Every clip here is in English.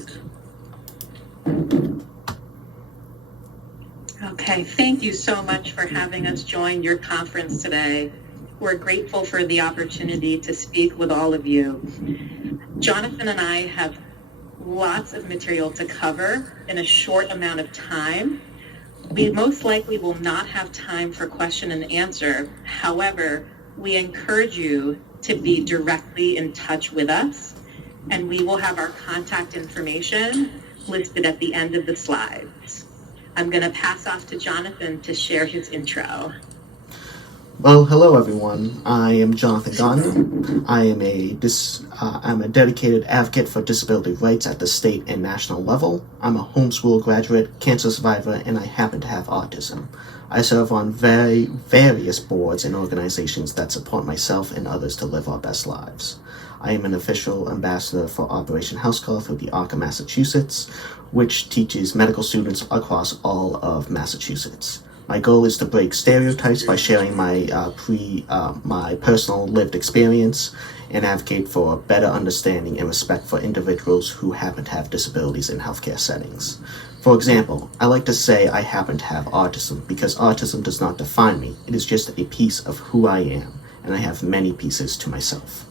public. Okay, thank you so much for having us join your conference today. We're grateful for the opportunity to speak with all of you. Jonathan and I have lots of material to cover in a short amount of time. We most likely will not have time for question and answer. However, we encourage you to be directly in touch with us, and we will have our contact information listed at the end of the slides. I'm going to pass off to Jonathan to share his intro. Well, hello everyone. I am Jonathan Gardner. I'm a dedicated advocate for disability rights at the state and national level. I'm a homeschool graduate, cancer survivor, and I happen to have autism. I serve on various boards and organizations that support myself and others to live our best lives. I am an official ambassador for Operation House Call through the ARC of Massachusetts, which teaches medical students across all of Massachusetts. My goal is to break stereotypes by sharing my personal lived experience and advocate for a better understanding and respect for individuals who happen to have disabilities in healthcare settings. For example, I like to say I happen to have autism because autism does not define me. It is just a piece of who I am, and I have many pieces to myself.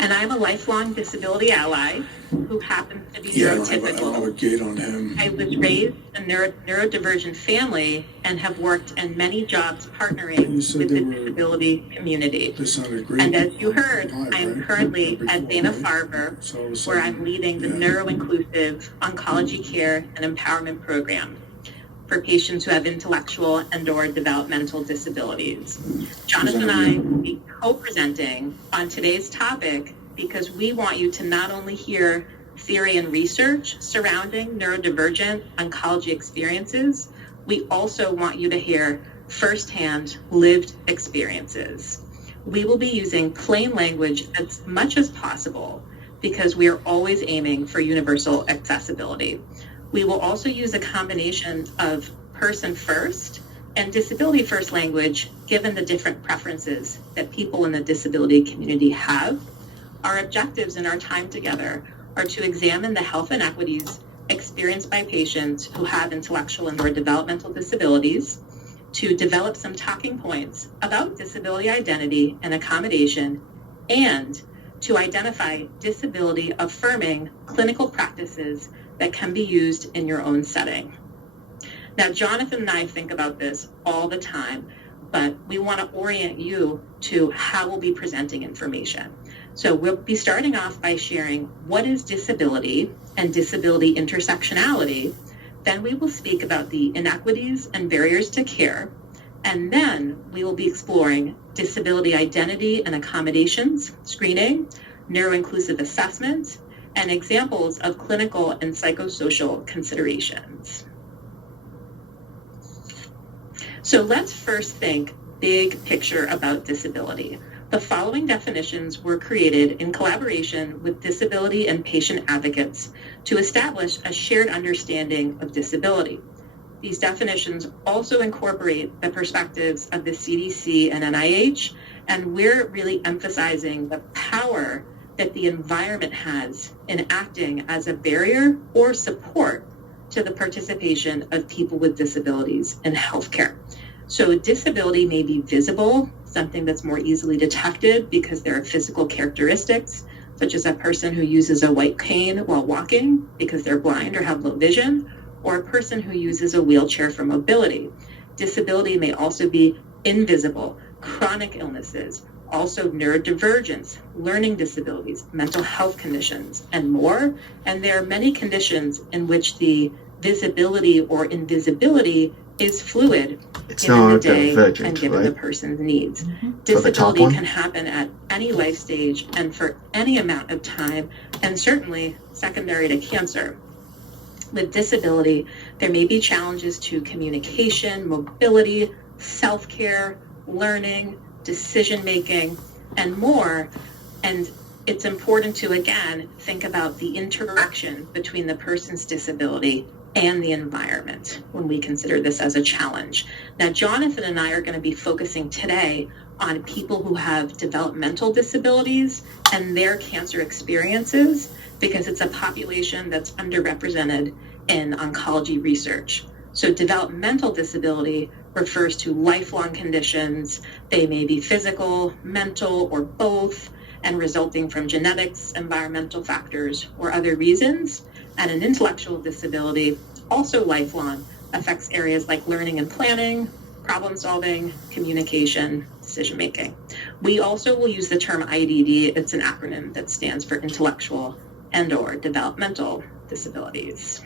And I'm a lifelong disability ally who happens to be neurotypical. I don't have a gate on him. I was raised in a neurodivergent family and have workked in many jobs partnering with the disability community. And as you heard, I am currently at Farber, where I'm leading the Neuro-Inclusive Oncology Care and Empowerment Program for patients who have intellectual and/or developmental disabilities. Jonathan and I will be co-presenting on today's topic because we want you to not only hear theory and research surrounding neurodivergent oncology experiences, we also want you to hear firsthand lived experiences. We will be using plain language as much as possible because we are always aiming for universal accessibility. We will also use a combination of person first and disability first language, given the different preferences that people in the disability community have. Our objectives in our time together are to examine the health inequities experienced by patients who have intellectual and/or developmental disabilities, to develop some talking points about disability identity and accommodation, and to identify disability affirming clinical practices that can be used in your own setting. Now, Jonathan and I think about this all the time, but we want to orient you to how we'll be presenting information. So we'll be starting off by sharing what is disability and disability intersectionality. Then we will speak about the inequities and barriers to care. And then we will be exploring disability identity and accommodations, screening, neuro-inclusive assessment, and examples of clinical and psychosocial considerations. So let's first think big picture about disability. The following definitions were created in collaboration with disability and patient advocates to establish a shared understanding of disability. These definitions also incorporate the perspectives of the CDC and NIH, and we're really emphasizing the power that the environment has in acting as a barrier or support to the participation of people with disabilities in healthcare. So disability may be visible, something that's more easily detected because there are physical characteristics, such as a person who uses a white cane while walking because they're blind or have low vision, or a person who uses a wheelchair for mobility. Disability may also be invisible, chronic illnesses, also neurodivergence, learning disabilities, mental health conditions, and more. And there are many conditions in which the visibility or invisibility is fluid given the day and given the person's needs. Disability can happen at any life stage and for any amount of time, and certainly secondary to cancer. With disability, there may be challenges to communication, mobility, self-care, learning, decision-making, and more. And it's important to, again, think about the interaction between the person's disability and the environment when we consider this as a challenge. Now, Jonathan and I are going to be focusing today on people who have developmental disabilities and their cancer experiences, because it's a population that's underrepresented in oncology research. So developmental disability refers to lifelong conditions. They may be physical, mental, or both, and resulting from genetics, environmental factors, or other reasons. And an intellectual disability, also lifelong, affects areas like learning and planning, problem solving, communication, decision making. We also will use the term IDD. It's an acronym that stands for intellectual and/or developmental disabilities.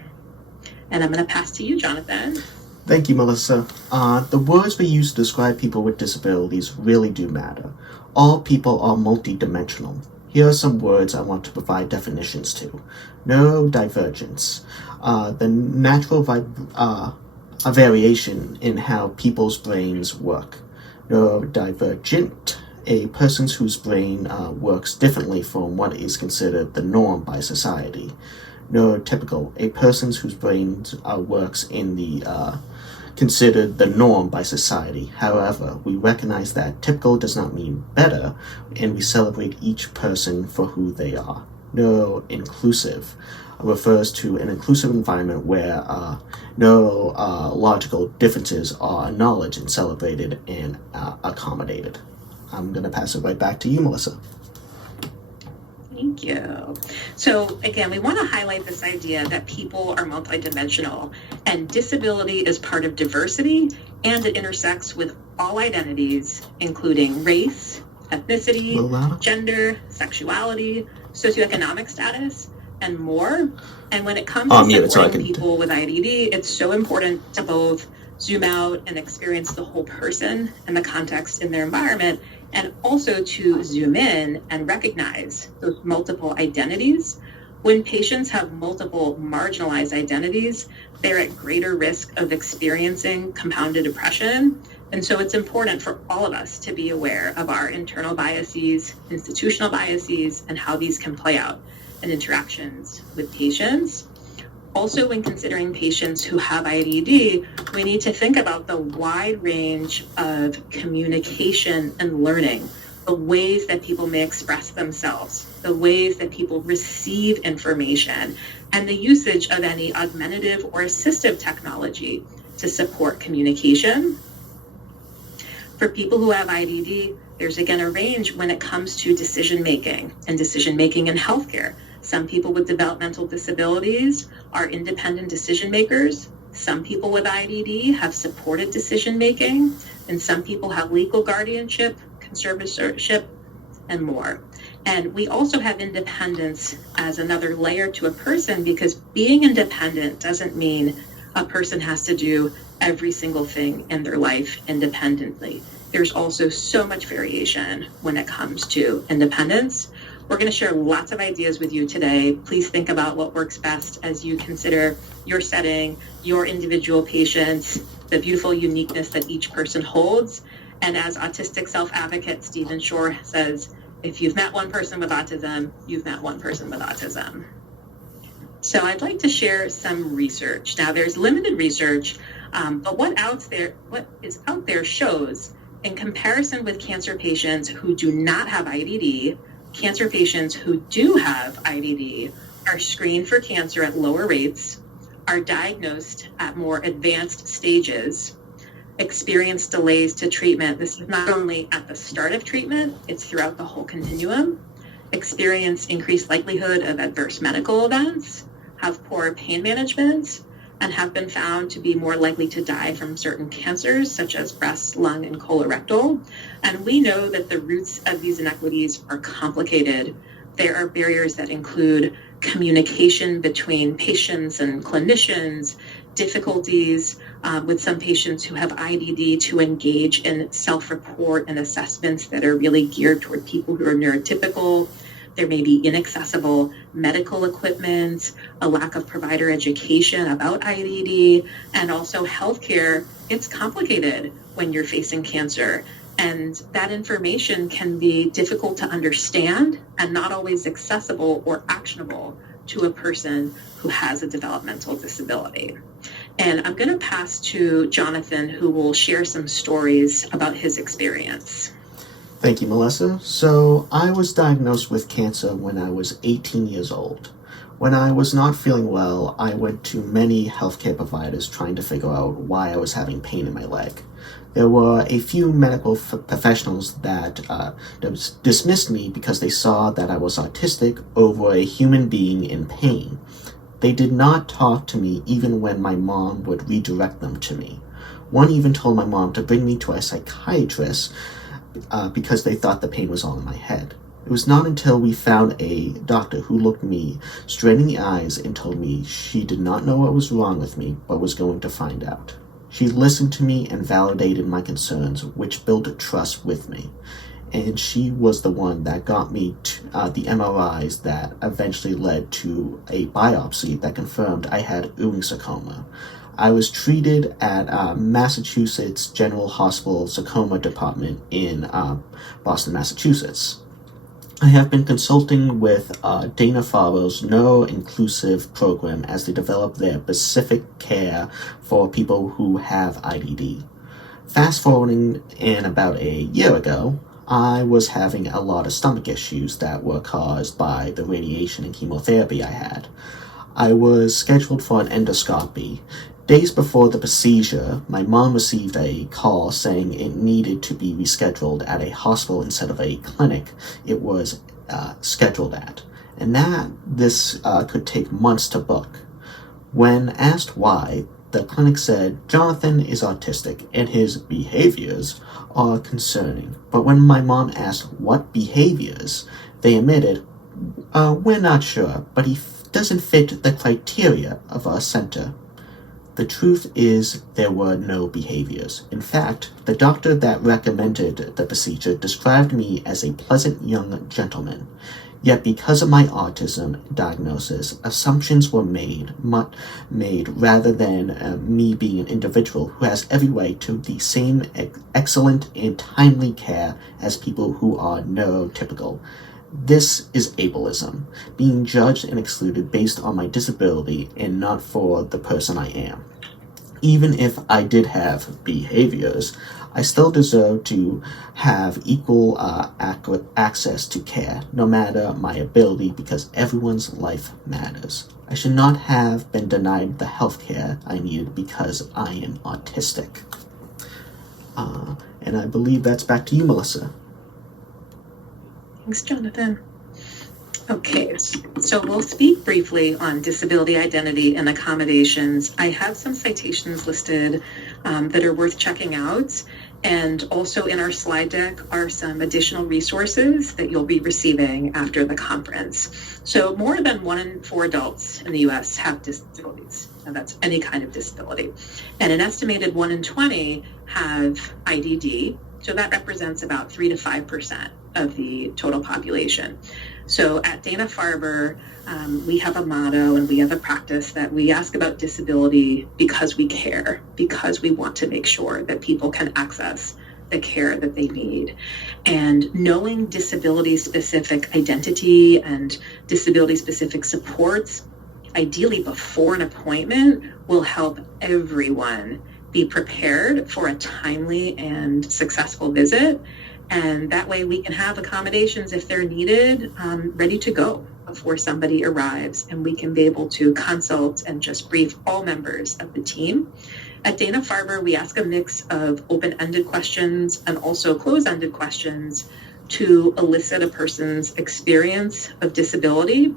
And I'm going to pass to you, Jonathan. Thank you, Melissa. The words we use to describe people with disabilities really do matter. All people are multidimensional. Here are some words I want to provide definitions to. Neurodivergence, the natural a variation in how people's brains work. Neurodivergent, a person whose brain works differently from what is considered the norm by society. Neurotypical, a person whose brain works in the considered the norm by society. However, we recognize that typical does not mean better, and we celebrate each person for who they are. Neuro-Inclusive refers to an inclusive environment where neurological differences are acknowledged and celebrated and accommodated. I'm going to pass it right back to you, Melissa. Thank you. So again, we want to highlight this idea that people are multidimensional, and disability is part of diversity, and it intersects with all identities, including race, ethnicity, gender, sexuality, socioeconomic status, and more. And when it comes to supporting people with IDD, it's so important to both zoom out and experience the whole person and the context in their environment, and also to zoom in and recognize those multiple identities. When patients have multiple marginalized identities, they're at greater risk of experiencing compounded depression. And so it's important for all of us to be aware of our internal biases, institutional biases, and how these can play out in interactions with patients. Also, when considering patients who have IDD, we need to think about the wide range of communication and learning, the ways that people may express themselves, the ways that people receive information, and the usage of any augmentative or assistive technology to support communication. For people who have IDD, there's again a range when it comes to decision-making in healthcare. Some people with developmental disabilities are independent decision makers. Some people with IDD have supported decision making, and some people have legal guardianship, conservatorship, and more. And we also have independence as another layer to a person, because being independent doesn't mean a person has to do every single thing in their life independently. There's also so much variation when it comes to independence. We're going to share lots of ideas with you today. Please think about what works best as you consider your setting, your individual patients, the beautiful uniqueness that each person holds. And as autistic self-advocate Stephen Shore says, if you've met one person with autism, you've met one person with autism. So I'd like to share some research. Now, there's limited research, but what is out there shows, in comparison with cancer patients who do not have IDD, cancer patients who do have IDD are screened for cancer at lower rates, are diagnosed at more advanced stages, experience delays to treatment. This is not only at the start of treatment, it's throughout the whole continuum, experience increased likelihood of adverse medical events, have poor pain management, and have been found to be more likely to die from certain cancers, such as breast, lung, and colorectal. And we know that the roots of these inequities are complicated. There are barriers that include communication between patients and clinicians, difficulties with some patients who have IDD to engage in self-report and assessments that are really geared toward people who are neurotypical. There may be inaccessible medical equipment, a lack of provider education about IDD, and also healthcare. It's complicated when you're facing cancer, and that information can be difficult to understand and not always accessible or actionable to a person who has a developmental disability. And I'm going to pass to Jonathan, who will share some stories about his experience. Thank you, Melissa. So, I was diagnosed with cancer when I was 18 years old. When I was not feeling well, I went to many healthcare providers trying to figure out why I was having pain in my leg. There were a few medical professionals that dismissed me because they saw that I was autistic over a human being in pain. They did not talk to me even when my mom would redirect them to me. One even told my mom to bring me to a psychiatrist because they thought the pain was all in my head. It was not until we found a doctor who looked me straight in the eyes and told me she did not know what was wrong with me, but was going to find out. She listened to me and validated my concerns, which built trust with me. And she was the one that got me the MRIs that eventually led to a biopsy that confirmed I had Ewing sarcoma. I was treated at Massachusetts General Hospital Sarcoma Department in Boston, Massachusetts. I have been consulting with Dana-Farber's Neuro-Inclusive program as they develop their specific care for people who have IDD. Fast forwarding in about a year ago, I was having a lot of stomach issues that were caused by the radiation and chemotherapy I had. I was scheduled for an endoscopy. Days before the procedure, my mom received a call saying it needed to be rescheduled at a hospital instead of a clinic it was scheduled at, and that this could take months to book. When asked why, the clinic said Jonathan is autistic and his behaviors are concerning. But when my mom asked what behaviors, they admitted, we're not sure, but he doesn't fit the criteria of our center. The truth is there were no behaviors. In fact, the doctor that recommended the procedure described me as a pleasant young gentleman. Yet because of my autism diagnosis, assumptions were made rather than me being an individual who has every right to the same excellent and timely care as people who are neurotypical. This is ableism, being judged and excluded based on my disability and not for the person I am. Even if I did have behaviors, I still deserve to have equal access to care, no matter my ability, because everyone's life matters. I should not have been denied the health care I needed because I am autistic. And I believe that's back to you, Melissa. Thanks, Jonathan. Okay, so we'll speak briefly on disability identity and accommodations. I have some citations listed that are worth checking out, and also in our slide deck are some additional resources that you'll be receiving after the conference. So more than 1 in 4 adults in the U.S. have disabilities, and that's any kind of disability. And an estimated 1 in 20 have IDD, so that represents about 3 to 5% of the total population. So at Dana-Farber, we have a motto and we have a practice that we ask about disability because we care, because we want to make sure that people can access the care that they need. And knowing disability-specific identity and disability-specific supports, ideally before an appointment, will help everyone be prepared for a timely and successful visit. And that way we can have accommodations if they're needed, ready to go before somebody arrives, and we can be able to consult and just brief all members of the team. At Dana-Farber, we ask a mix of open-ended questions and also closed-ended questions to elicit a person's experience of disability.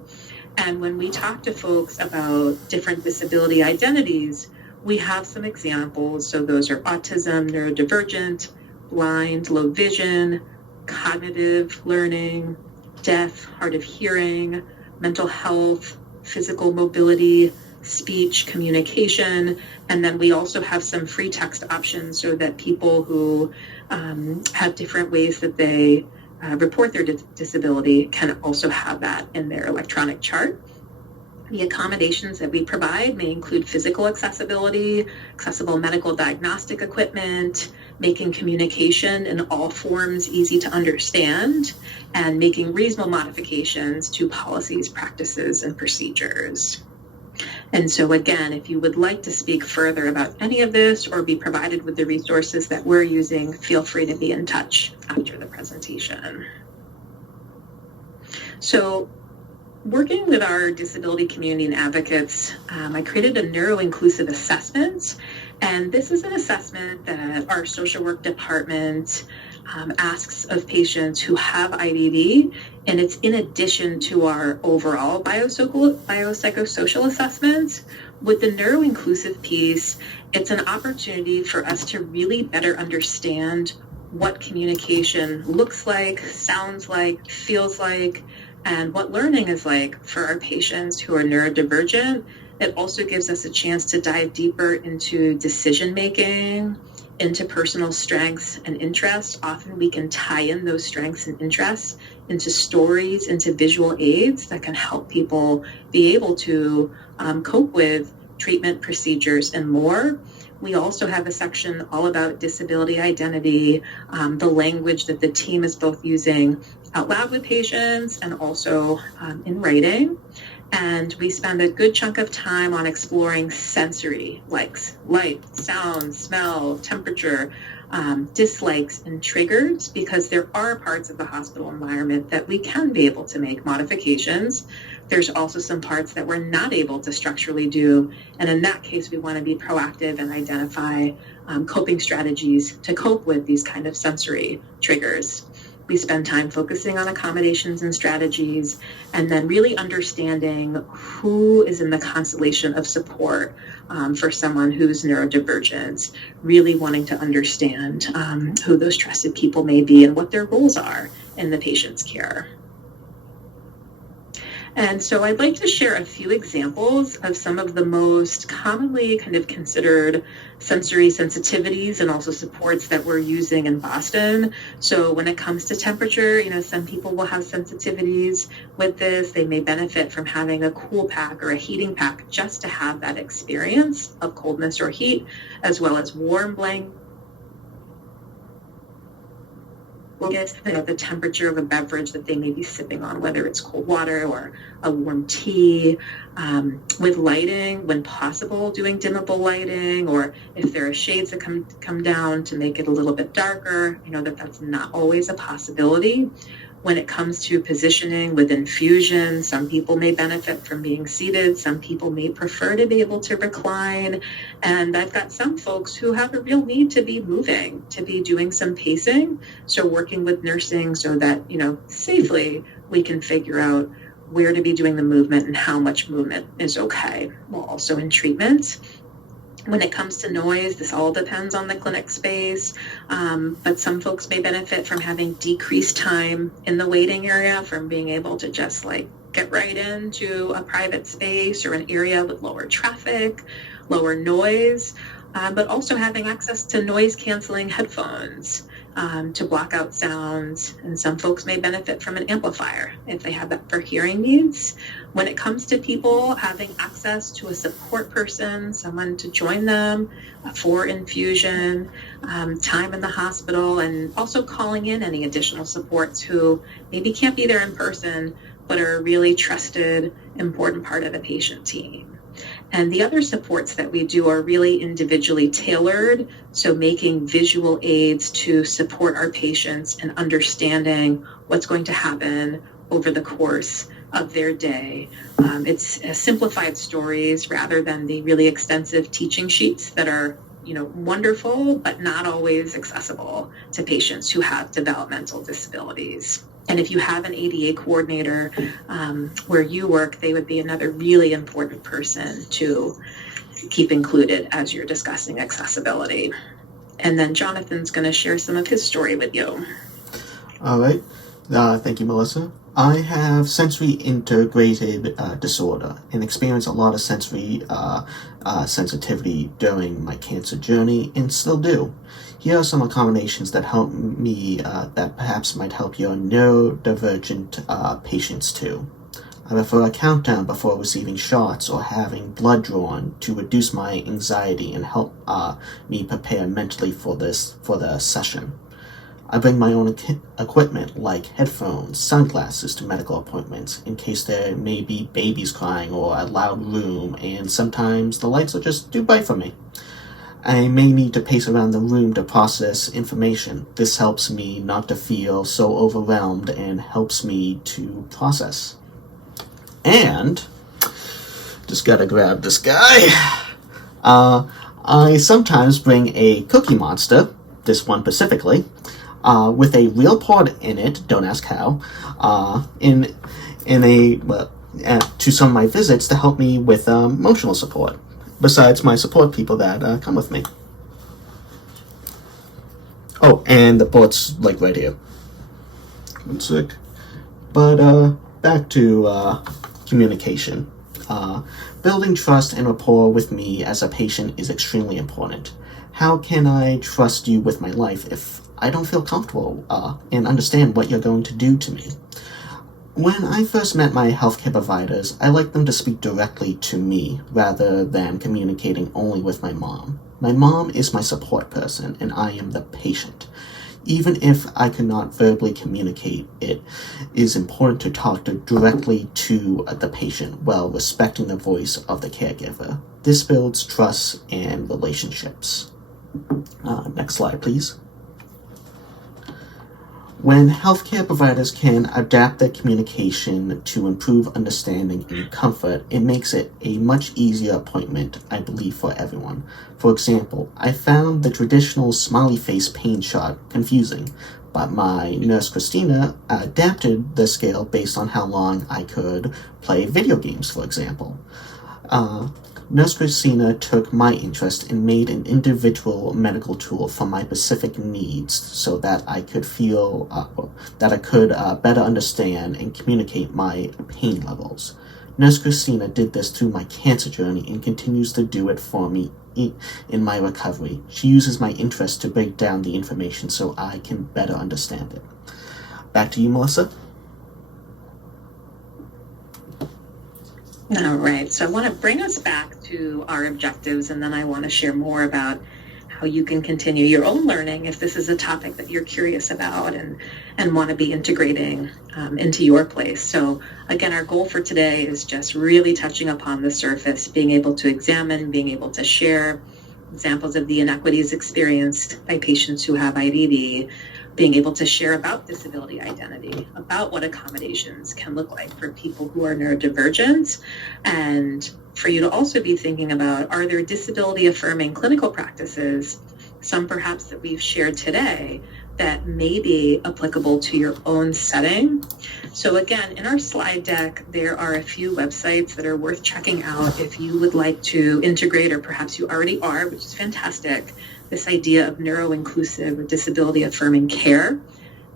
And when we talk to folks about different disability identities, we have some examples. So those are autism, neurodivergent, blind, low vision, cognitive learning, deaf, hard of hearing, mental health, physical mobility, speech, communication, and then we also have some free text options so that people who have different ways that they report their disability can also have that in their electronic chart. The accommodations that we provide may include physical accessibility, accessible medical diagnostic equipment, making communication in all forms easy to understand, and making reasonable modifications to policies, practices, and procedures. And so again, if you would like to speak further about any of this or be provided with the resources that we're using, feel free to be in touch after the presentation. So working with our disability community and advocates, I created a neuro-inclusive assessment. And this is an assessment that our social work department asks of patients who have IDD, and it's in addition to our overall biopsychosocial assessments. With the neuro-inclusive piece, it's an opportunity for us to really better understand what communication looks like, sounds like, feels like, and what learning is like for our patients who are neurodivergent. It also gives us a chance to dive deeper into decision-making, into personal strengths and interests. Often we can tie in those strengths and interests into stories, into visual aids that can help people be able to cope with treatment procedures and more. We also have a section all about disability identity, the language that the team is both using out loud with patients and also in writing. And we spend a good chunk of time on exploring sensory likes, light, sound, smell, temperature, dislikes, and triggers, because there are parts of the hospital environment that we can be able to make modifications. There's also some parts that we're not able to structurally do. And in that case, we want to be proactive and identify coping strategies to cope with these kind of sensory triggers. We spend time focusing on accommodations and strategies, and then really understanding who is in the constellation of support for someone who's neurodivergent, really wanting to understand who those trusted people may be and what their roles are in the patient's care. And so I'd like to share a few examples of some of the most commonly kind of considered sensory sensitivities and also supports that we're using in Boston. So when it comes to temperature, some people will have sensitivities with this. They may benefit from having a cool pack or a heating pack just to have that experience of coldness or heat, as well as warm blankets. The temperature of a beverage that they may be sipping on, whether it's cold water or a warm tea. With lighting, when possible, doing dimmable lighting, or if there are shades that come down to make it a little bit darker, that's not always a possibility. When it comes to positioning with infusion, some people may benefit from being seated. Some people may prefer to be able to recline. And I've got some folks who have a real need to be moving, to be doing some pacing. So working with nursing so that, safely we can figure out where to be doing the movement and how much movement is okay. Well, also in treatment. When it comes to noise, this all depends on the clinic space, but some folks may benefit from having decreased time in the waiting area, from being able to just get right into a private space or an area with lower traffic, lower noise, but also having access to noise canceling headphones to block out sounds. And some folks may benefit from an amplifier if they have that for hearing needs. When it comes to people having access to a support person, someone to join them for infusion, time in the hospital, and also calling in any additional supports who maybe can't be there in person, but are a really trusted, important part of the patient team. And the other supports that we do are really individually tailored, so making visual aids to support our patients and understanding what's going to happen over the course of their day. It's simplified stories rather than the really extensive teaching sheets that are wonderful, but not always accessible to patients who have developmental disabilities. And if you have an ADA coordinator where you work, they would be another really important person to keep included as you're discussing accessibility. And then Jonathan's going to share some of his story with you. All right. Thank you, Melissa. I have sensory integrated disorder and experience a lot of sensory sensitivity during my cancer journey, and still do. Here are some accommodations that help me that perhaps might help your neurodivergent patients too. I prefer a countdown before receiving shots or having blood drawn to reduce my anxiety and help me prepare mentally for the session. I bring my own equipment like headphones, sunglasses to medical appointments in case there may be babies crying or a loud room, and sometimes the lights are just too bright for me. I may need to pace around the room to process information. This helps me not to feel so overwhelmed and helps me to process. And, just gotta grab this guy. I sometimes bring a Cookie Monster, this one specifically, with a real pod in it, don't ask how, to some of my visits to help me with emotional support, besides my support people that come with me. Oh, and the port's like right here. One sec. But back to communication. Building trust and rapport with me as a patient is extremely important. How can I trust you with my life if I don't feel comfortable and understand what you're going to do to me? When I first met my healthcare providers, I liked them to speak directly to me rather than communicating only with my mom. My mom is my support person and I am the patient. Even if I cannot verbally communicate, it is important to talk directly to the patient while respecting the voice of the caregiver. This builds trust and relationships. Next slide, please. When healthcare providers can adapt their communication to improve understanding and comfort, it makes it a much easier appointment, I believe, for everyone. For example, I found the traditional smiley face pain chart confusing, but my nurse Christina adapted the scale based on how long I could play video games, for example. Nurse Christina took my interest and made an individual medical tool for my specific needs so that I could better understand and communicate my pain levels. Nurse Christina did this through my cancer journey and continues to do it for me in my recovery. She uses my interest to break down the information so I can better understand it. Back to you, Melissa. All right, so I want to bring us back to our objectives, and then I want to share more about how you can continue your own learning if this is a topic that you're curious about and want to be integrating into your place. So again, our goal for today is just really touching upon the surface, being able to examine, being able to share examples of the inequities experienced by patients who have IDD, being able to share about disability identity, about what accommodations can look like for people who are neurodivergent, and for you to also be thinking about, are there disability affirming clinical practices, some perhaps that we've shared today, that may be applicable to your own setting. So again, in our slide deck, there are a few websites that are worth checking out if you would like to integrate, or perhaps you already are, which is fantastic, this idea of neuro-inclusive or disability affirming care.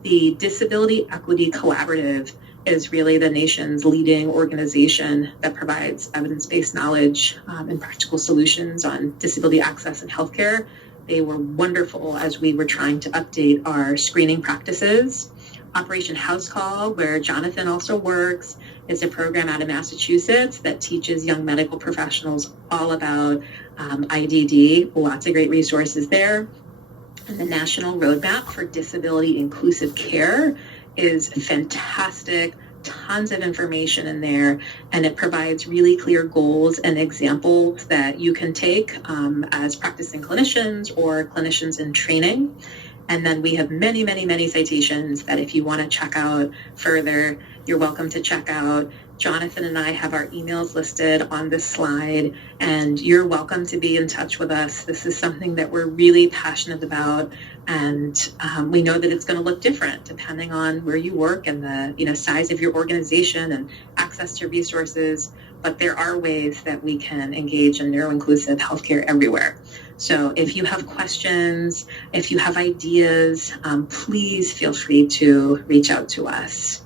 The Disability Equity Collaborative is really the nation's leading organization that provides evidence-based knowledge and practical solutions on disability access in healthcare. They were wonderful as we were trying to update our screening practices. Operation House Call, where Jonathan also works, is a program out of Massachusetts that teaches young medical professionals all about IDD. Lots of great resources there. And the National Roadmap for Disability Inclusive Care is fantastic. Tons of information in there, and it provides really clear goals and examples that you can take as practicing clinicians or clinicians in training. And then we have many, many, many citations that if you want to check out further, you're welcome to check out. Jonathan and I have our emails listed on this slide, and you're welcome to be in touch with us. This is something that we're really passionate about, and we know that it's going to look different depending on where you work and the size of your organization and access to resources. But there are ways that we can engage in neuro-inclusive healthcare everywhere. So if you have questions, if you have ideas, please feel free to reach out to us.